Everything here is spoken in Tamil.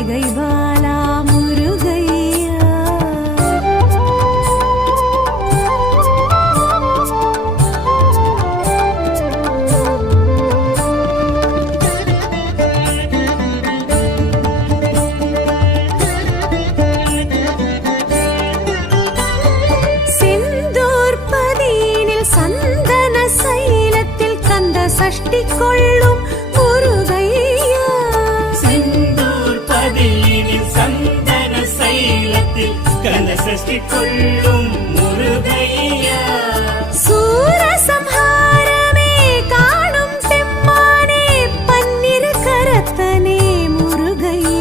பொய்கை பாலா முருகையா. செந்தூர்பதியினில் சந்தன சைலத்தில் கந்த சஷ்டி கொள்ளும் முருகையா. செந்தூர்பதியினில் சந்தன சைலத்தில் கந்த சஷ்டி கொள்ளும்